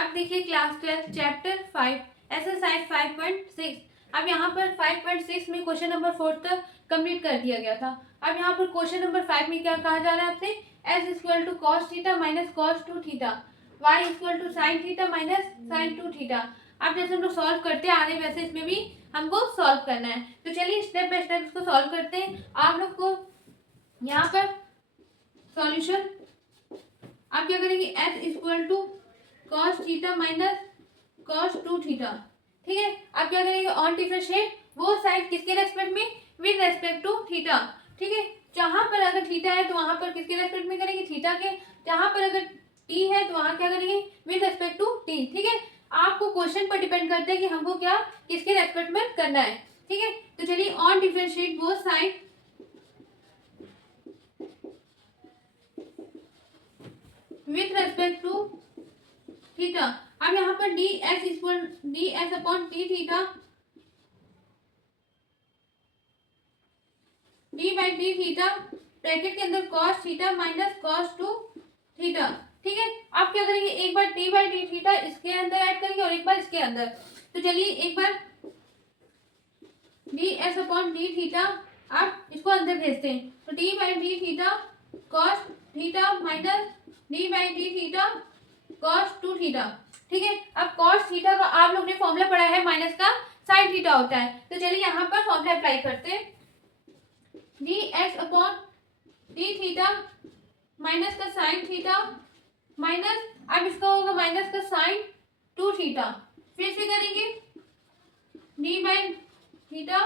अब देखिए class 12 chapter 5 exercise 5.6। अब यहाँ पर 5.6 में क्वेश्चन नंबर 4 तक कंप्लीट कर दिया गया था। अब यहाँ पर क्वेश्चन नंबर 5 में क्या कहा जा रहा है आपसे, S equal to cos theta minus cos 2 theta, Y equal to sine theta minus sine 2 theta. अब जैसे हम लोग सॉल्व करते आ रहे हैं वैसे इसमें भी हमको सॉल्व करना है। तो चलिए स्टेप बाय स्टेप इसको सॉल्व करते हैं। आप लोग को यहाँ पर सॉल्यूशन आप क्या करेंगे, S equal to cos theta minus cos 2 theta. ठीक है, आप क्या करेंगे, ऑन डिफरेंशिएट वो साइड किसके रेस्पेक्ट में, विद रेस्पेक्ट टू थीटा। ठीक है, जहां पर अगर थीटा है तो वहां पर किसके रेस्पेक्ट में करेंगे, थीटा के। जहां पर अगर टी है तो वहां क्या करेंगे, विद रेस्पेक्ट टू टी। ठीक है, आपको क्वेश्चन पर डिपेंड करता है कि हमको क्या किसके रेस्पेक्ट में करना है। ठीक है, तो चलिए ऑन डिफरेंशिएट वो side with respect to theta. अब यहाँ पर D S equal D S upon T theta D by D theta bracket के अंदर cos theta minus cos 2 theta. ठीक है, आप क्या करेंगे, एक बार डी बाई डी थीटा इसके अंदर ऐड करेंगे और एक बार इसके अंदर। तो चलिए एक बार d S upon D theta आप इसको अंदर भेजते हैं, तो d by D theta cos theta minus D by D theta cos 2 theta. ठीक है, अब कॉस थीटा का आप लोग ने फॉर्मूला पढ़ा है, माइनस का साइन थीटा होता है। तो चलिए यहाँ पर फॉर्मूला अप्लाई करते हैं, D x upon D theta minus का साइन थीटा माइनस, अब इसका होगा माइनस का साइन 2 थीटा। फिर से करेंगे डी बाई थीटा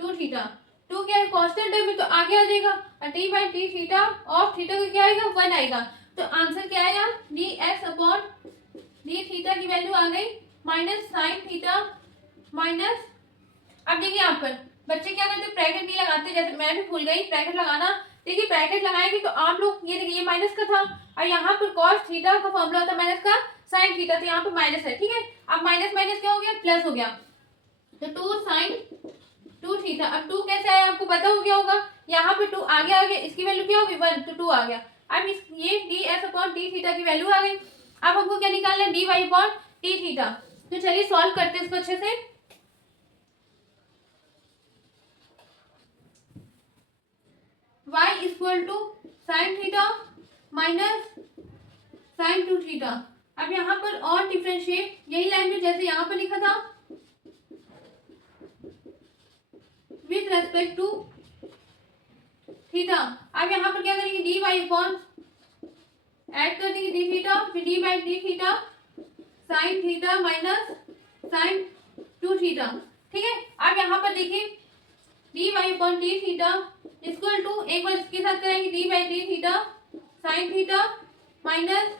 2 थीटा, 2 क्या है कांस्टेंट है तो आगे आ जाएगा, और डी बाई डी थीटा और थीटा का क्या आएगा, 1 आएगा। तो आंसर क्या आया, D x upon D theta की वैल्यू आ गई माइनस साइन थीटा माइनस। अब देखिए यहाँ पर बच्चे क्या करते हैं, ब्रैकेट नहीं लगाते, जैसे मैं भी भूल गई ब्रैकेट लगाना। देखिए ब्रैकेट लगाएंगे तो आप लोग ये देखिए ये माइनस का था, और यहाँ पर कॉस थीटा का फॉर्मूला होता है माइनस का साइन थीटा, तो यहाँ पर माइनस है। ठीक है, अब माइनस माइनस क्या हो गया, प्लस हो गया, तो 2 साइन 2 थीटा। अब 2 कैसे आया आपको पता हो गया होगा, यहाँ पे 2 आगे आ गया, इसकी वैल्यू क्या होगी 1, तो 2 आ गया। अब इस ये D S upon D theta की वैल्यू आ गई। अब हमको क्या निकालना है, D Y upon T theta. तो चलिए सॉल्व करते हैं इसको अच्छे से। y equal to sine theta minus sine 2 theta. अब यहाँ पर और डिफरेंशिएट यही लैंग्वेज जैसे यहाँ पर लिखा था, विथ रेस्पेक्ट टू थीटा। अब यहाँ पर क्या करेंगे, डी वाई अपॉन ऐड कर देंगे डी थीटा, फिर D by D theta sine theta minus sine 2 theta. ठीक है, अब यहाँ पर देखिए D Y upon D theta equal to, एक बार इसके साथ करेंगे D by D theta sine theta minus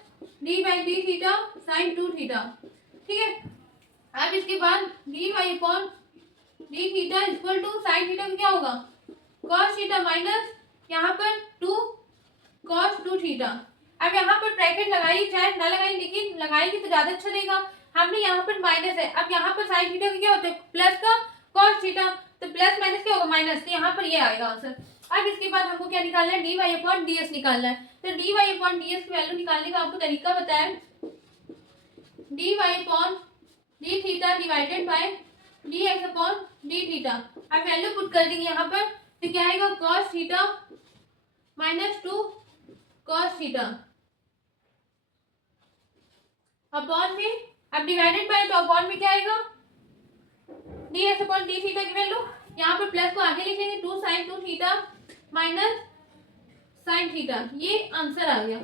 D by D theta sine 2 theta. ठीक है, अब इसके बाद D Y upon D theta equal to sine theta का क्या होगा, कॉस थीटा माइनस यहाँ पर 2 कॉस 2 थीटा। अब यहाँ पर ब्रैकेट लगाई चाहे ना लगाई, लेकिन लगाएंगे तो ज्यादा अच्छा रहेगा। हमने यहाँ पर माइनस है, अब यहाँ पर साइन थीटा का क्या होता है, प्लस का कॉस थीटा, तो प्लस माइनस क्या होगा, माइनस, तो यहाँ पर ये आएगा आंसर। अब इसके बाद हमको क्या निकालना है, D Y upon D S निकालना है। तो D Y upon D S की वैल्यू निकालने का आपको तरीका बताया, D Y upon D theta divided by D x upon D theta. अब वैल्यू पुट कर देंगे यहाँ पर, तो क्या आएगा, cos theta minus 2 cos theta upon में, अब डिवाइडेड बाय तो अपॉन में क्या आएगा, D x upon D theta की वैल्यू, यहाँ पर प्लस को आगे लिखेंगे 2 sine 2 theta minus sine theta, ये आंसर आ गया।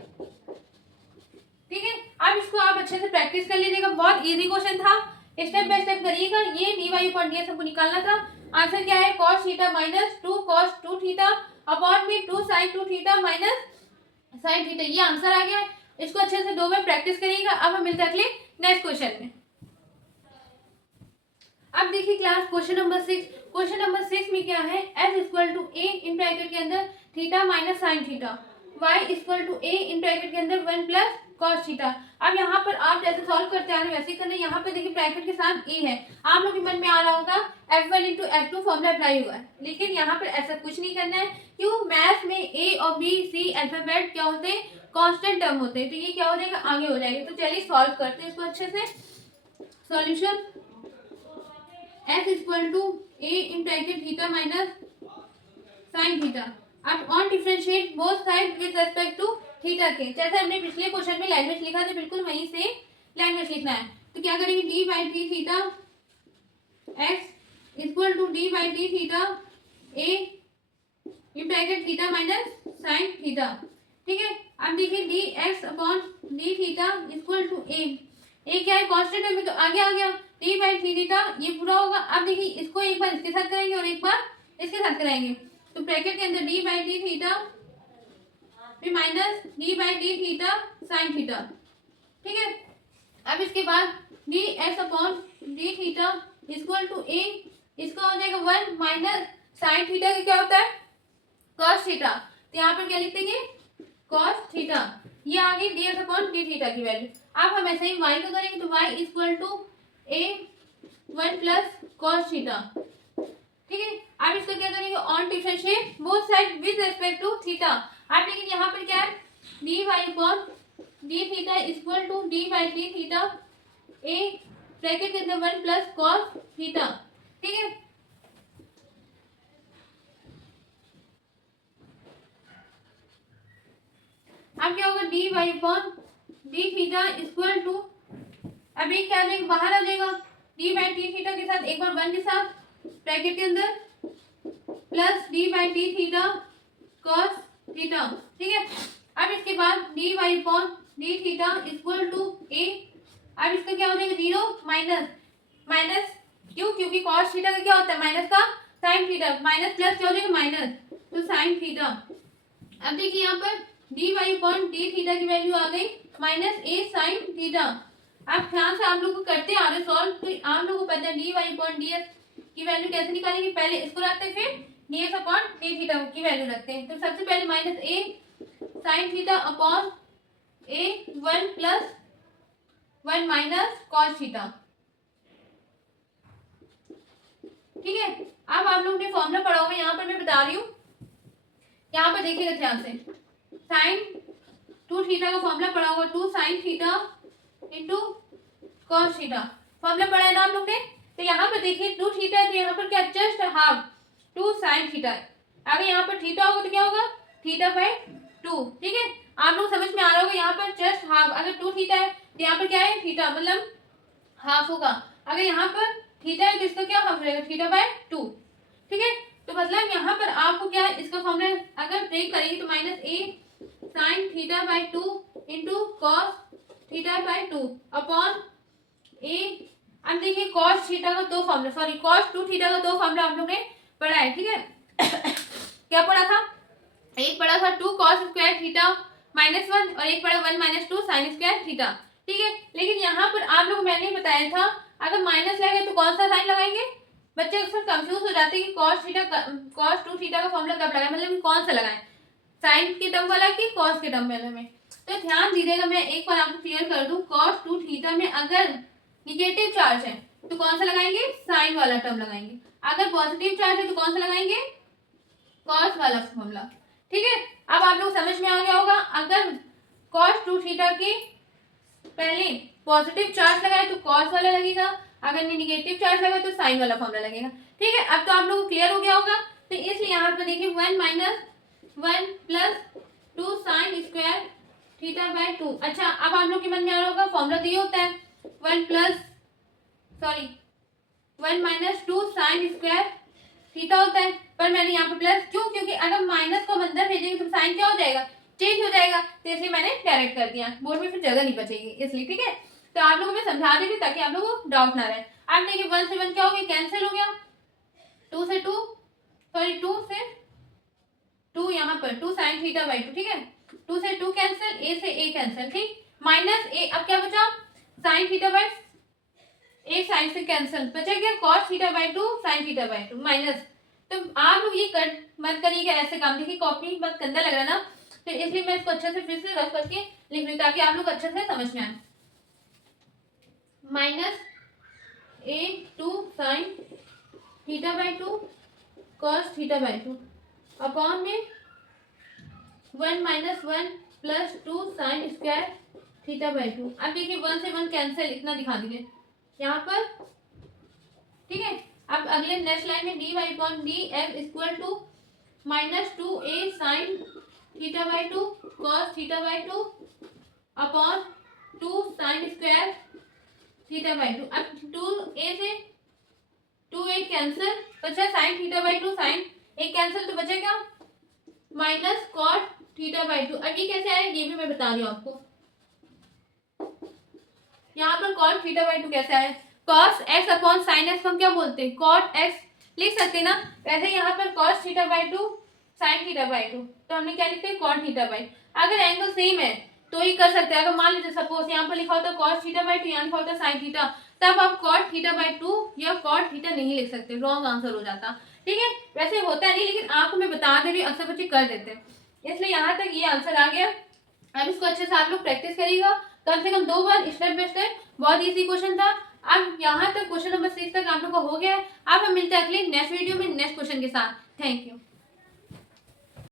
ठीक है, अब इसको आप अच्छे से प्रैक्टिस कर लीजिएगा, बहुत इजी क्वेश्चन था, स्टेप बाय स्टेप करिएगा। ये D Y upon D S हमको निकालना था, आंसर क्या है, cos theta minus 2 cos 2 theta upon में 2 sine 2 theta minus sine theta, ये आंसर आ गया। इसको अच्छे से 2 बार प्रैक्टिस करिएगा। अब हम मिलते हैं अगले नेक्स्ट क्वेश्चन में। अब देखिए class question number 6, question number 6 में क्या है, S equal to A in bracket के अंदर theta minus sine theta, Y equal to A in bracket के अंदर 1 प्लस कॉस थीटा। अब यहाँ पर आप जैसे सॉल्व करते आ रहे वैसे ही करना, यहाँ पे देखिए ब्रैकेट के साथ ए है, आप लोग के मन में आ रहा होगा F1 into F2 formula apply हुआ है, लेकिन यहाँ पर ऐसा कुछ नहीं करना है। क्यों, मैथ में ए और बी सी अल्फाबेट क्या होते हैं, कांस्टेंट टर्म होते हैं, तो ये क्या हो जाएगा, आगे हो जाएगा। तो चलिए सॉल्व करते हैं इसको अच्छे से। Solution x equal to a in bracket theta minus sine theta. अब on differentiate both side with respect to theta के, जैसे हमने पिछले क्वेश्चन में लैंग्वेज लिखा था बिल्कुल वहीं से लैंग्वेज लिखना है। तो क्या करेंगे, D by D theta x equal to D by D theta a in bracket theta minus sine theta. ठीक है, अब देखिए d x upon D theta equal to a क्या है, कांस्टेंट है, तो आगे आ गया डी बाई डी थीटा, ये पूरा होगा। अब देखिए इसको एक बार इसके साथ करेंगे और एक बार इसके साथ कराएंगे, तो ब्रैकेट के अंदर डी बाई डी थीटा फिर minus D by D theta sine theta. ठीक है, अब इसके बाद d x upon D theta equal to a, इसका हो जाएगा 1 माइनस साइन थीटा का क्या होता है, कॉस थीटा। तो यहाँ पर क्या लिख देंगे, कॉस थीटा। ये आ गई D x upon D theta की वैल्यू। अब हम ऐसे ही y का करेंगे, तो y equal to a 1 plus cos theta. ठीक है, अब इसका क्या करेंगे, on differentiate both side with respect to theta. अब लेकिन यहाँ पर क्या है, D Y upon D theta equal to D by D theta a bracket के अंदर 1 प्लस कॉस थीटा। ठीक है, अब क्या होगा, D Y upon D theta equal to, अब एक क्या जाएगा, बाहर आ जाएगा, डी बाई डी थीटा के साथ एक बार 1 के साथ ब्रैकेट के अंदर plus d by D theta cos theta. ठीक है, अब इसके बाद D Y upon D theta equal to a, अब इसका क्या हो जाएगा, 0 माइनस माइनस, क्यों, क्योंकि कॉस थीटा का क्या होता है, माइनस का साइन थीटा, माइनस प्लस क्या हो जाएगा, माइनस, तो साइन थीटा। अब देखिए यहाँ पर D Y upon D theta की वैल्यू आ गई माइनस ए साइन थीटा। अब ध्यान से आप लोग को करते आ रहे सॉल्व, तो आप लोगों को पता है D Y upon D X की वैल्यू कैसे निकालेंगे, पहले इसको रखते हैं फिर D x upon D theta की वैल्यू रखते हैं। तो सबसे पहले minus A sine theta upon A 1 plus 1 minus cos theta. ठीक है, अब आप लोगों ने फॉर्मूला पढ़ा होगा, यहाँ पर मैं बता रही हूँ, यहाँ पर देखिएगा ध्यान से, साइन 2 थीटा का फॉर्मूला पढ़ा होगा, 2 sine theta into cos theta, formula पढ़ा है ना आप लोग ने। तो यहाँ पर देखिए 2 थीटा है, तो यहाँ पर क्या, जस्ट हाफ 2 साइन थीटा है। अगर यहाँ पर थीटा होगा तो क्या होगा, थीटा बाई 2। ठीक है, आप लोग समझ में आ रहा होगा, यहाँ पर जस्ट हाफ, अगर 2 थीटा है तो यहाँ पर क्या है, थीटा मतलब हाफ होगा। अगर यहाँ पर थीटा है तो इसका क्या हाफ रहेगा, थीटा बाई 2। ठीक है, तो मतलब यहाँ पर आपको क्या है, इसका फॉर्मूला अगर ब्रेक करेंगे तो minus A sine theta by 2 into cos theta by 2 upon a. अब देखिए कॉस थीटा का 2 फॉर्मूला, सॉरी कॉस 2 थीटा का 2 फॉर्मूला आप लोग ने पढ़ा है। ठीक है क्या पढ़ा था, एक पढ़ा था 2 कॉस स्क्वायर थीटा माइनस 1 और एक पढ़ा 1 माइनस 2 साइन स्क्वायर थीटा। ठीक है, लेकिन यहाँ पर आप लोग मैंने बताया था अगर माइनस लगाए तो कौन सा साइन लगाएंगे, बच्चे अक्सर कंफ्यूज हो जाते हैं कि कॉस 2 थीटा का फॉर्मूला कब लगाए, मतलब कौन सा लगाएं, साइन के टर्म वाला कि कॉस के टर्म वाला में। तो ध्यान दीजिएगा, मैं एक बार आपको क्लियर कर दूं, कॉस 2 थीटा में अगर निगेटिव चार्ज है तो कौन सा लगाएंगे, साइन वाला टर्म लगाएंगे, अगर पॉजिटिव चार्ज है तो कौन सा लगाएंगे, कॉस वाला फॉर्मूला। ठीक है, अब आप लोग समझ में आ गया होगा, अगर कॉस 2 थीटा के पहले पॉजिटिव चार्ज लगाए तो कॉस वाला लगेगा, अगर निगेटिव चार्ज लगाए तो साइन वाला फॉर्मूला लगेगा। ठीक है, अब तो आप लोगों को क्लियर हो गया होगा। तो इसलिए यहाँ पर देखिए 1 minus 1 plus 2 sine square theta by 2। अच्छा, अब आप लोग के मन में आ रहा होगा फॉर्मूला तो ये होता है 1 माइनस 2 साइन स्क्वायर थीटा होता है, पर मैंने यहाँ पर प्लस, क्यों, क्योंकि अगर माइनस को अंदर भेजेंगे तो साइन क्या हो जाएगा, चेंज हो जाएगा, तो इसलिए मैंने डायरेक्ट कर दिया, बोर्ड में फिर जगह नहीं बचेगी इसलिए। ठीक है, तो आप लोगों को मैं समझा देती ताकि आप लोगों को डाउट ना रहे। अब देखिए 1 से 1 क्या हो गया, कैंसिल हो गया, 2 से 2 यहाँ पर 2 साइन थीटा बाई 2। ठीक है, 2 से 2 कैंसिल, ए से ए कैंसिल, ठीक, माइनस ए, अब क्या बचा, साइन थीटा बाई, एक साइन से कैंसिल, बचा क्या, cos theta by 2 sign theta by 2 minus. तो आप लोग ये कर मत करिएगा ऐसे काम, देखिए कॉपी मत गंदा लग रहा ना, तो इसलिए मैं इसको अच्छे से फिर से रफ करके लिख रही हूँ ताकि आप लोग अच्छे से समझ में आए। Minus A 2 sign theta by 2 cos theta by 2 upon में 1 minus 1 plus 2 sine square theta by 2। अब देखिए 1 से 1 कैंसिल, इतना दिखा दीजिए यहाँ पर, ठीक है। अब अगले नेक्स्ट लाइन में D Y upon D F equal to -2a sine theta by 2 cos theta by 2 upon 2 sine square theta by 2। अब 2a से 2a कैंसिल, बचा साइन थीटा बाई 2, साइन एक कैंसिल तो बचा क्या, माइनस कॉट थीटा बाई 2। अब ये कैसे आया ये भी मैं बता रही हूँ आपको। यहाँ पर कॉट थीटा बाई 2 कैसे आया, cos x upon sine x को हम क्या बोलते हैं, कॉट एक्स लिख सकते हैं ना। वैसे यहाँ पर cos theta by 2 sign theta by 2, तो हमने क्या लिखते हैं, कॉट थीटा बाई। अगर एंगल सेम है तो ही कर सकते हैं। अगर मान लीजिए सपोज यहाँ पर लिखा होता है कॉस थीटा बाई 2, यहाँ लिखा होता है साइन थीटा, तब आप कॉट थीटा बाई 2 या कॉट थीटा नहीं लिख सकते, रॉन्ग आंसर हो जाता, ठीक है। वैसे होता नहीं, लेकिन आपको मैं बता दे रही हूँ, अक्सर बच्चे कर देते हैं, इसलिए यहाँ तक ये आंसर आ गया। अब इसको अच्छे से आप लोग प्रैक्टिस करिएगा कम से कम 2 बार, स्टेप बाय स्टेप। बहुत इजी क्वेश्चन था। अब यहाँ तक क्वेश्चन नंबर 6 तक आप लोग का हो गया है। अब हम मिलते हैं अगले नेक्स्ट वीडियो में नेक्स्ट क्वेश्चन के साथ। Thank you.